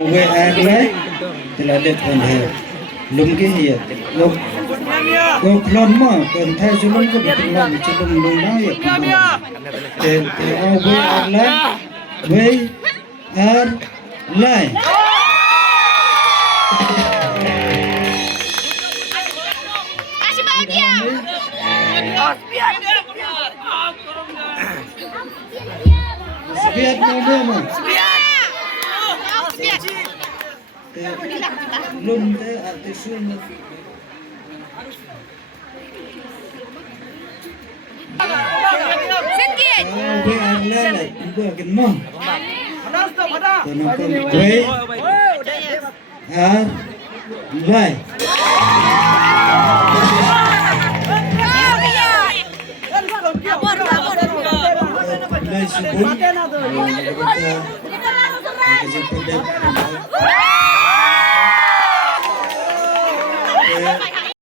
वे आगले तेलादे पन है लुमगे हिया वो क्लोन मा कर था जुलुम को बितुला बिचुलुम लुंगा या ते वे आगले वे आर लाई Kasih bahagia. Sebiat mau ma lum te artisul Sedikit. वे आगले ला इनको किन mo tonton वे आर लाई लाई subun kita